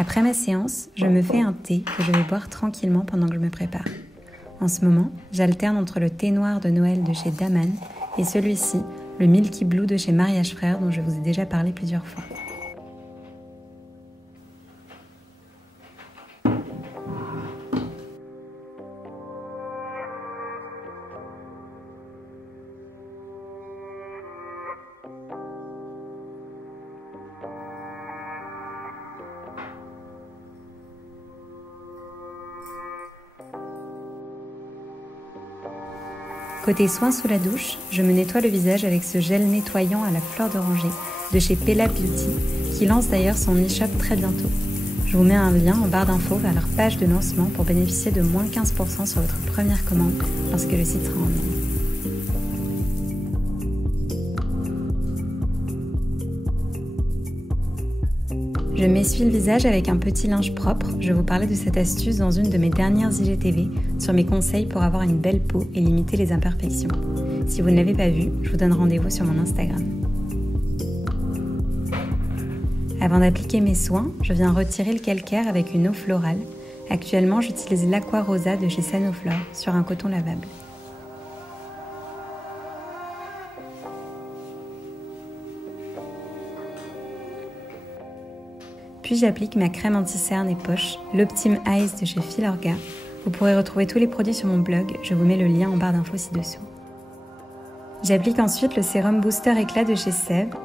Après ma séance, je me fais un thé que je vais boire tranquillement pendant que je me prépare. En ce moment, j'alterne entre le thé noir de Noël de chez Daman et celui-ci, le Milky Blue de chez Mariage Frères dont je vous ai déjà parlé plusieurs fois. Côté soins sous la douche, je me nettoie le visage avec ce gel nettoyant à la fleur d'oranger de chez Pella Beauty, qui lance d'ailleurs son e-shop très bientôt. Je vous mets un lien en barre d'infos vers leur page de lancement pour bénéficier de moins 15% sur votre première commande lorsque le site sera en ligne. Je m'essuie le visage avec un petit linge propre. Je vous parlais de cette astuce dans une de mes dernières IGTV sur mes conseils pour avoir une belle peau et limiter les imperfections. Si vous ne l'avez pas vu, je vous donne rendez-vous sur mon Instagram. Avant d'appliquer mes soins, je viens retirer le calcaire avec une eau florale. Actuellement, j'utilise l'Aqua Rosa de chez Sanoflore sur un coton lavable. Puis j'applique ma crème anti-cerne et poche, l'Optime Eyes de chez Filorga. Vous pourrez retrouver tous les produits sur mon blog, je vous mets le lien en barre d'infos ci-dessous. J'applique ensuite le sérum Booster Éclat de chez Sèvres.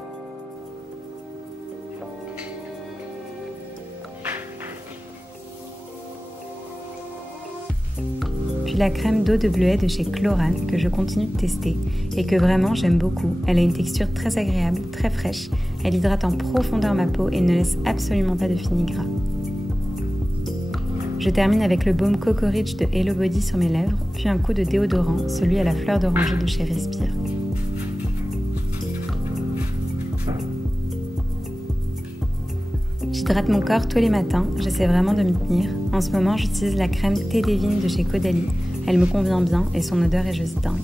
Puis la crème d'eau de bleuet de chez Chlorane que je continue de tester et que vraiment j'aime beaucoup. Elle a une texture très agréable, très fraîche. Elle hydrate en profondeur ma peau et ne laisse absolument pas de fini gras. Je termine avec le baume Coco Rich de Hello Body sur mes lèvres, puis un coup de déodorant, celui à la fleur d'oranger de chez Respire. J'hydrate mon corps tous les matins, j'essaie vraiment de m'y tenir. En ce moment, j'utilise la crème thé des vignes de chez Caudalie. Elle me convient bien et son odeur est juste dingue.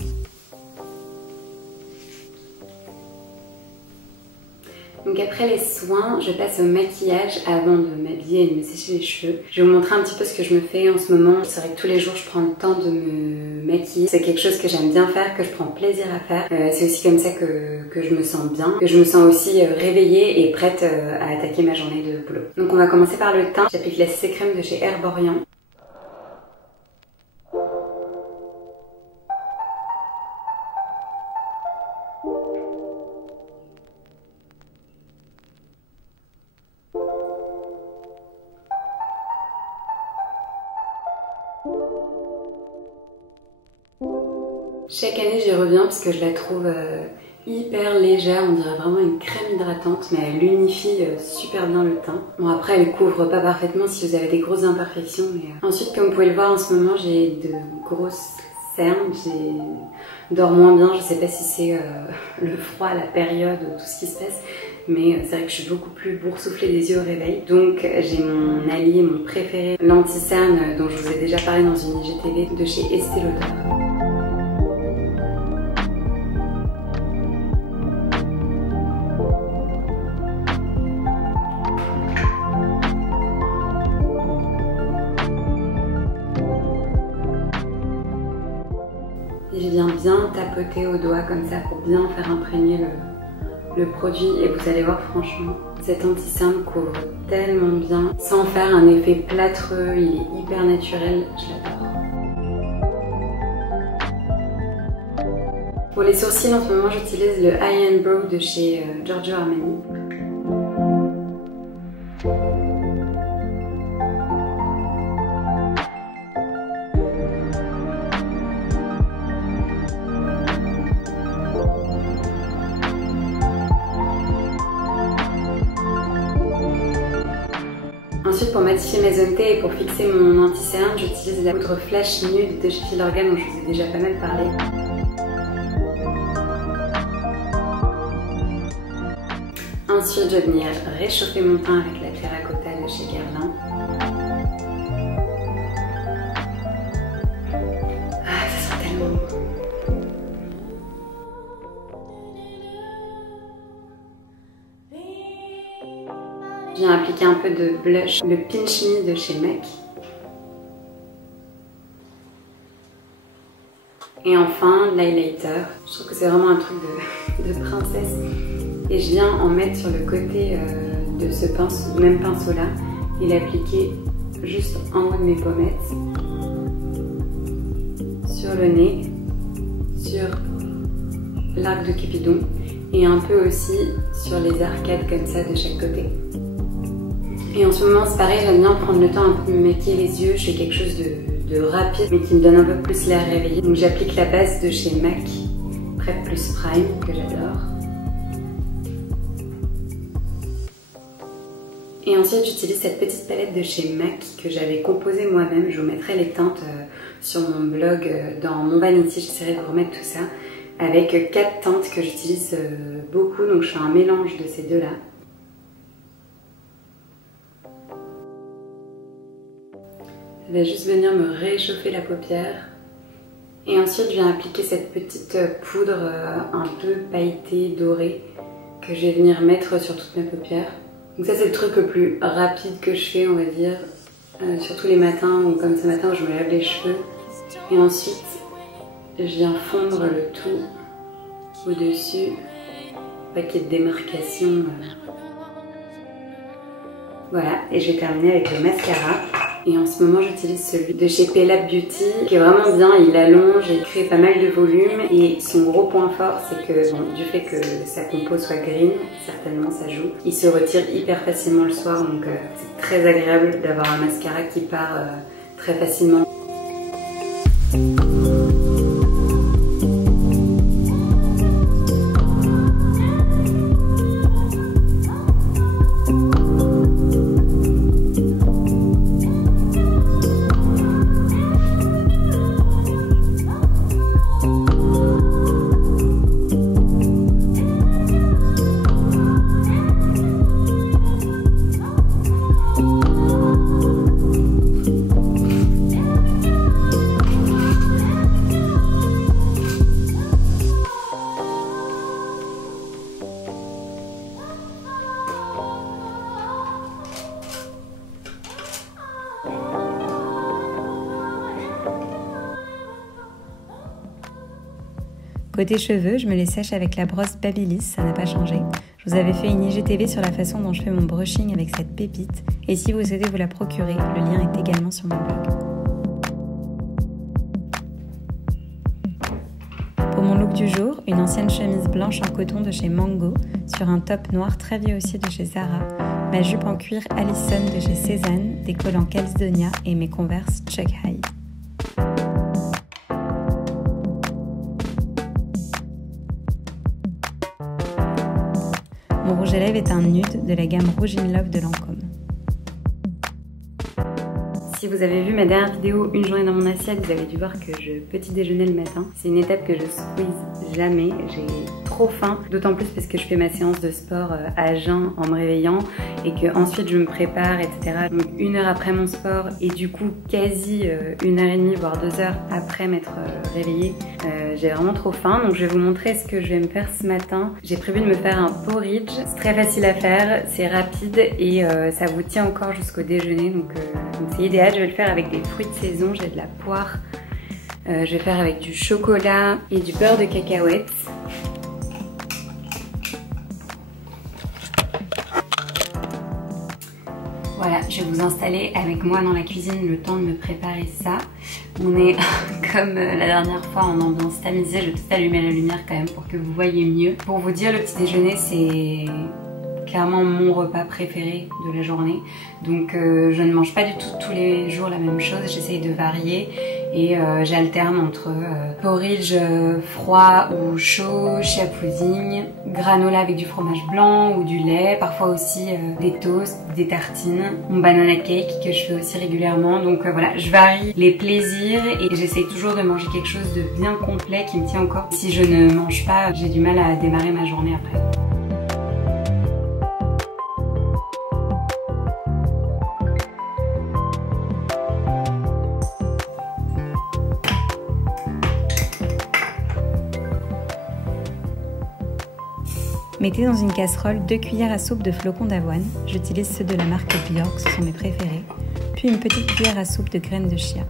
Donc après les soins, je passe au maquillage avant de m'habiller et de me sécher les cheveux. Je vais vous montrer un petit peu ce que je me fais en ce moment. C'est vrai que tous les jours je prends le temps de me maquiller. C'est quelque chose que j'aime bien faire, que je prends plaisir à faire. C'est aussi comme ça que je me sens bien, que je me sens aussi réveillée et prête à attaquer ma journée de boulot. Donc on va commencer par le teint. J'applique la CC crème de chez Herborian. Chaque année j'y reviens parce que je la trouve hyper légère, on dirait vraiment une crème hydratante, mais elle unifie super bien le teint. Bon après elle couvre pas parfaitement si vous avez des grosses imperfections. Mais, Ensuite comme vous pouvez le voir en ce moment j'ai de grosses cernes, je dors moins bien, je sais pas si c'est le froid, la période, tout ce qui se passe. Mais c'est vrai que je suis beaucoup plus boursouflée des yeux au réveil. Donc j'ai mon allié, mon préféré, l'anti-cerne dont je vous ai déjà parlé dans une IGTV de chez Estée Lauder. Et je viens bien tapoter au doigt comme ça pour bien faire imprégner le produit et vous allez voir franchement, cet anti-cerne couvre tellement bien sans faire un effet plâtreux, il est hyper naturel, je l'adore. Pour les sourcils en ce moment j'utilise le High and Brow de chez Giorgio Armani. Ensuite, pour matifier mes zones T et pour fixer mon anti-cerne, j'utilise la poudre Flash Nude de chez Filorga dont je vous ai déjà pas mal parlé. Ensuite, je vais venir réchauffer mon teint avec la Terracotta de chez Guerlain. Ah, ça sent tellement bon. Je viens appliquer un peu de blush, le Pinch Me de chez MAC. Et enfin, l'highlighter. Je trouve que c'est vraiment un truc de princesse. Et je viens en mettre sur le côté de ce pinceau, même pinceau là, et l'appliquer juste en haut de mes pommettes, sur le nez, sur l'arc de Cupidon et un peu aussi sur les arcades comme ça de chaque côté. Et en ce moment c'est pareil, j'aime bien prendre le temps un peu de me maquiller les yeux. Je fais quelque chose de rapide mais qui me donne un peu plus l'air réveillé. Donc j'applique la base de chez MAC, Prep Plus Prime, que j'adore. Et ensuite j'utilise cette petite palette de chez MAC que j'avais composée moi-même. Je vous mettrai les teintes sur mon blog dans mon vanity, j'essaierai de vous remettre tout ça. Avec 4 teintes que j'utilise beaucoup, donc je fais un mélange de ces deux-là. Je vais juste venir me réchauffer la paupière. Et ensuite je viens appliquer cette petite poudre un peu pailletée, dorée, que je vais venir mettre sur toute ma paupière. Donc ça c'est le truc le plus rapide que je fais, on va dire, surtout les matins ou comme ce matin où je me lave les cheveux. Et ensuite je viens fondre le tout au-dessus, pas qu'il y ait de démarcation. Voilà, et je vais terminer avec le mascara. Et en ce moment j'utilise celui de chez Pella Beauty qui est vraiment bien, il allonge, il crée pas mal de volume et son gros point fort c'est que bon, du fait que sa compo soit green, certainement ça joue, il se retire hyper facilement le soir donc c'est très agréable d'avoir un mascara qui part très facilement. Côté cheveux, je me les sèche avec la brosse Babyliss, ça n'a pas changé. Je vous avais fait une IGTV sur la façon dont je fais mon brushing avec cette pépite. Et si vous souhaitez vous la procurer, le lien est également sur mon blog. Pour mon look du jour, une ancienne chemise blanche en coton de chez Mango, sur un top noir très vieux aussi de chez Zara, ma jupe en cuir Allison de chez Cézanne, des collants Calzedonia et mes Converse Chuck High. Mon rouge à lèvres est un nude de la gamme Rouge in Love de Lancôme. Si vous avez vu ma dernière vidéo, une journée dans mon assiette, vous avez dû voir que je petit déjeuner le matin. C'est une étape que je squeeze jamais, j'ai trop faim, d'autant plus parce que je fais ma séance de sport à jeun en me réveillant et que ensuite je me prépare, etc. Donc 1 heure après mon sport et du coup quasi 1h30 voire 2 heures après m'être réveillée, j'ai vraiment trop faim. Donc je vais vous montrer ce que je vais me faire ce matin. J'ai prévu de me faire un porridge, c'est très facile à faire, c'est rapide et ça vous tient encore jusqu'au déjeuner, donc c'est idéal. Je vais le faire avec des fruits de saison, j'ai de la poire, je vais faire avec du chocolat et du beurre de cacahuète. Voilà, je vais vous installer avec moi dans la cuisine le temps de me préparer ça. On est comme la dernière fois en ambiance tamisée, je vais tout allumer la lumière quand même pour que vous voyez mieux. Pour vous dire, le petit déjeuner c'est clairement mon repas préféré de la journée. Donc je ne mange pas du tout tous les jours la même chose, j'essaye de varier et j'alterne entre porridge froid ou chaud, chia pudding, granola avec du fromage blanc ou du lait, parfois aussi des toasts, des tartines, mon banana cake que je fais aussi régulièrement. Donc voilà, je varie les plaisirs et j'essaye toujours de manger quelque chose de bien complet qui me tient au corps. Si je ne mange pas, j'ai du mal à démarrer ma journée après. Mettez dans une casserole 2 cuillères à soupe de flocons d'avoine, j'utilise ceux de la marque Bjork, ce sont mes préférés, puis une petite cuillère à soupe de graines de chia.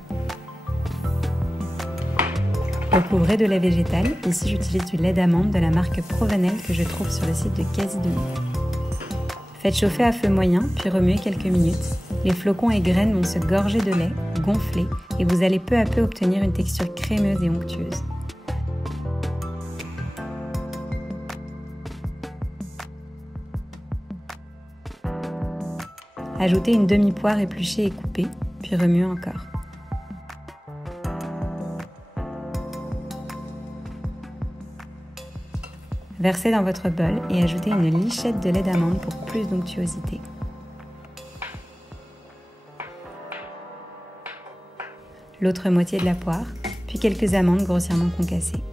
Recouvrez de lait végétal, ici j'utilise du lait d'amande de la marque Provenel que je trouve sur le site de Quasi-Demi. Faites chauffer à feu moyen, puis remuez quelques minutes. Les flocons et graines vont se gorger de lait, gonfler, et vous allez peu à peu obtenir une texture crémeuse et onctueuse. Ajoutez une demi-poire épluchée et coupée, puis remuez encore. Versez dans votre bol et ajoutez une lichette de lait d'amande pour plus d'onctuosité. L'autre moitié de la poire, puis quelques amandes grossièrement concassées.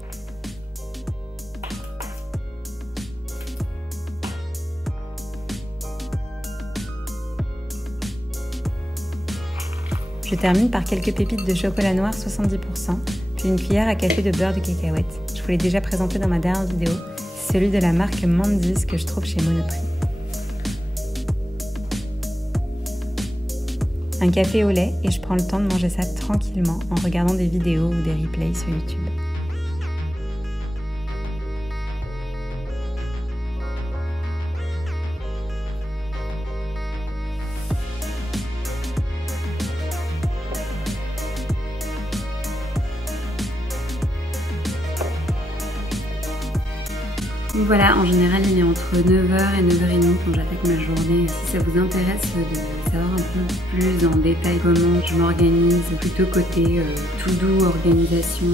Je termine par quelques pépites de chocolat noir 70%, puis une cuillère à café de beurre de cacahuète. Je vous l'ai déjà présenté dans ma dernière vidéo, c'est celui de la marque Mandy's que je trouve chez Monoprix. Un café au lait et je prends le temps de manger ça tranquillement en regardant des vidéos ou des replays sur YouTube. Donc voilà, en général il est entre 9h et 9h30 quand j'attaque ma journée. Si ça vous intéresse de savoir un peu plus en détail comment je m'organise, plutôt côté to-do, organisation,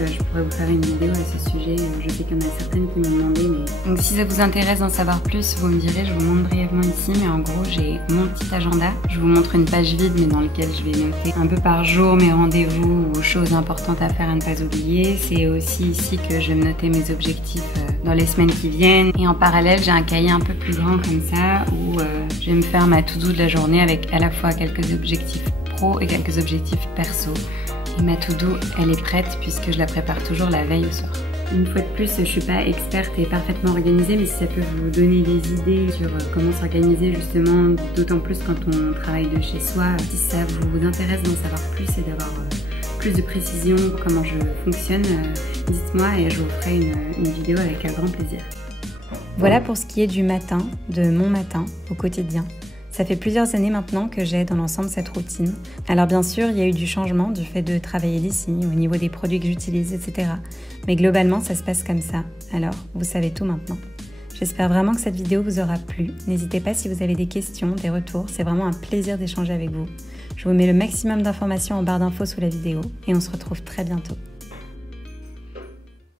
je pourrais vous faire une vidéo à ce sujet. Je sais qu'il y en a certaines qui m'ont demandé, mais... Donc si ça vous intéresse d'en savoir plus, vous me direz, je vous montre brièvement ici, mais en gros j'ai mon petit agenda. Je vous montre une page vide, mais dans laquelle je vais noter un peu par jour mes rendez-vous ou choses importantes à faire à ne pas oublier. C'est aussi ici que je vais me noter mes objectifs dans les semaines qui viennent, et en parallèle j'ai un cahier un peu plus grand comme ça où je vais me faire ma to-do de la journée avec à la fois quelques objectifs pro et quelques objectifs perso, et ma to-do elle est prête puisque je la prépare toujours la veille au soir. Une fois de plus, je suis pas experte et parfaitement organisée, mais si ça peut vous donner des idées sur comment s'organiser justement, d'autant plus quand on travaille de chez soi, si ça vous intéresse d'en savoir plus et d'avoir plus de précision pour comment je fonctionne, dites-moi et je vous ferai une vidéo avec un grand plaisir. Voilà pour ce qui est du matin, de mon matin au quotidien. Ça fait plusieurs années maintenant que j'ai dans l'ensemble cette routine. Alors bien sûr, il y a eu du changement du fait de travailler d'ici, au niveau des produits que j'utilise, etc. Mais globalement, ça se passe comme ça. Alors, vous savez tout maintenant. J'espère vraiment que cette vidéo vous aura plu. N'hésitez pas si vous avez des questions, des retours. C'est vraiment un plaisir d'échanger avec vous. Je vous mets le maximum d'informations en barre d'infos sous la vidéo et on se retrouve très bientôt.